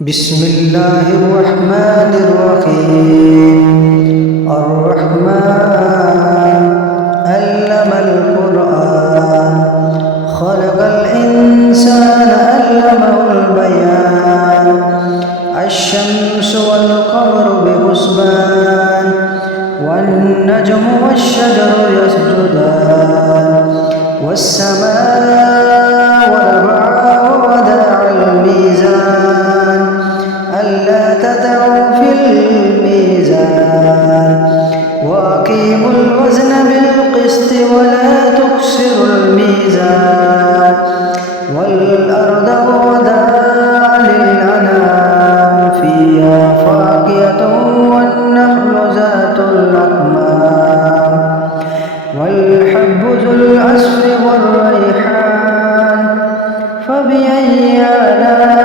بسم الله الرحمن الرحيم الرحمن علم القرآن خلق الإنسان علمه البيان الشمس والقمر بحسبان والنجم والشجر يسجدان والسماء ورفعها ووضع الميزان ألا تطغوا في الميزان وأقيموا الوزن بالقسط ولا تخسروا الميزان والأرض وضعها للأنام فيها فاكهة والنخل ذات الأكمام والحب ذو العصف والريحان فبأي آلاء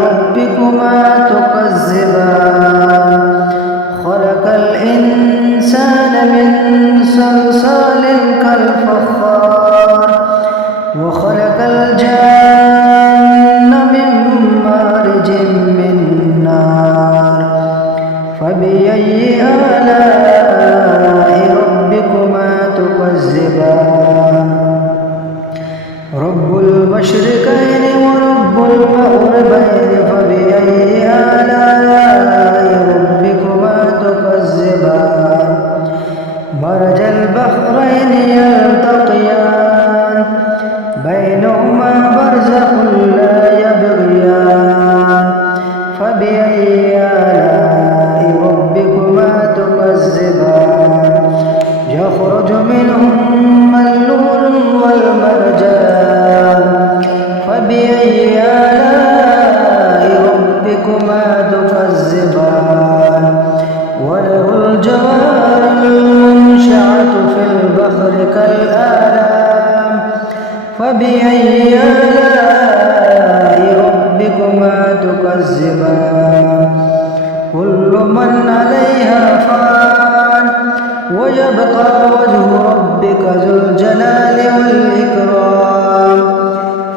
ربكما تكذبان خلق الإنسان من صلصال كالفخار وخلق الجن من مارج من نار فبأي آلاء ربكما تكذبان رب المشرقين ورب المغربين فبأي آلاء ربكما تكذبان مرج البحرين يلتقيان بينهما برزخ لا يبغيان فبأي آلاء ربكما تكذبان يخرج منهما اللؤلؤ والمرجان فبأي آلاء ربكما تكذبان وله الجوار المنشآت في البحر كالأعلام فبأي آلاء ربكما تكذبان كل من عليها فان ويبقى وجه ربك ذو الجلال والإكرام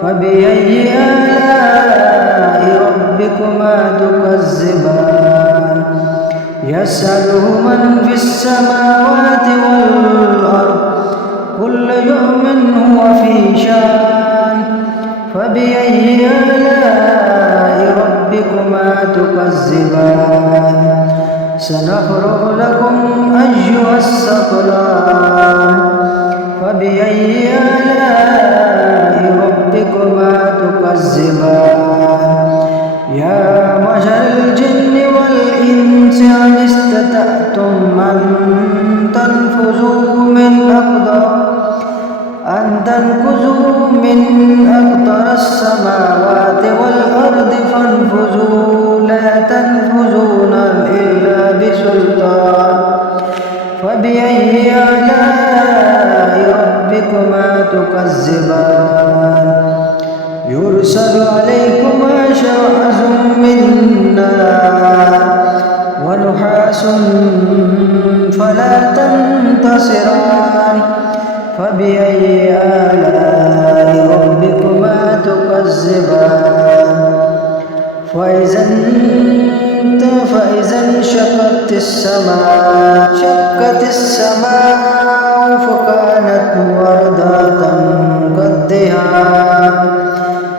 فبأي آلاء ربكما تكذبان يسأله من في السماوات والأرض كل يوم هو في شان فبأي آلاء ربكما تكذبان سنفرغ لكم أيها الثقلان فبأي آلاء ربكما تكذبان يا معشر الجن والإنس أن استطعتم أن تنفذوا من أقطار السماوات والأرض فانفذوا لا تنفذون إلا بسلطان فبأي آلاء ربكما تكذبان يرسل عليكما شواظ من نار ونحاس فلا تنتصران فبأي آلاء ربكما تكذبان فإذا انشقت السماء فكانت وردة كالدهان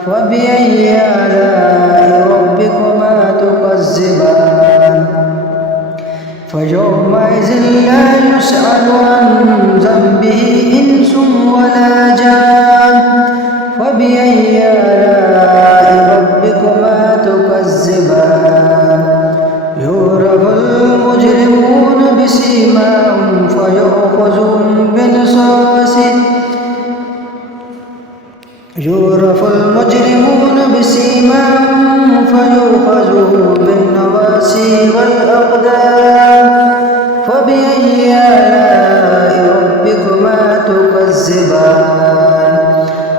فبأي آلاء ربكما تكذبان فيومئذ لا يسأل عن ذنبه إنس ولا جان فبأي آلاء ربكما تكذبان يعرف المجرمون بسيماهم فيؤخذون بالقساس يعرف المجرمون بسيماهم فيؤخذون بالنواصي والأقدام فبأي آلاء ربكما تكذبان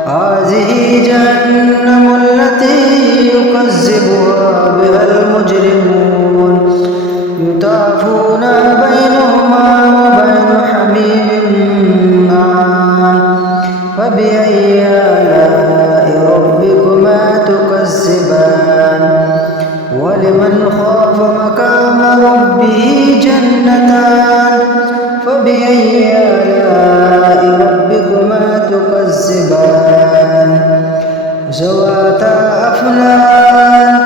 هذه جهنم التي يكذبها بها المجرمون يطافون بينهما وبين حميم آن فبأي آلاء ربكما تكذبان ذواتا أفنان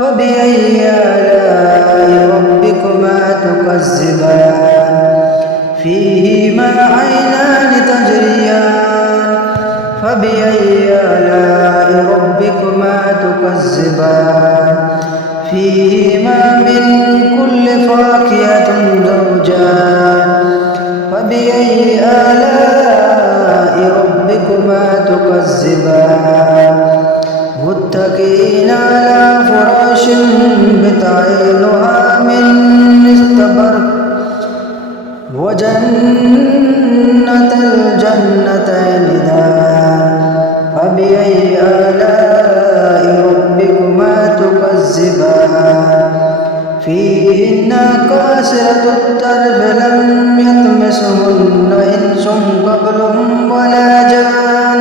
فبأي آلاء ربكما تكذبان فيهما عينان تجريان فبأي آلاء ربكما تكذبان فيهما من كل فاكهة زوجان فبأي آلاء ربكما تكذبان متكئين على فراش بطائنها من استبرق وجنة الجنتين دان فبأي آلاء ربكما تكذبان فيهن قاصرات الطرف لم يطمسهن إنس قبلهم ولا جان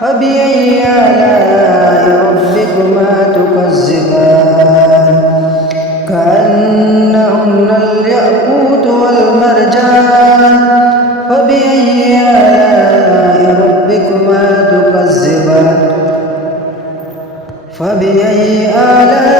فبأي آلاء ربكما تكذبان كأنهن الياقوت والمرجان فبأي آلاء ربكما تكذبان فبأي آلاء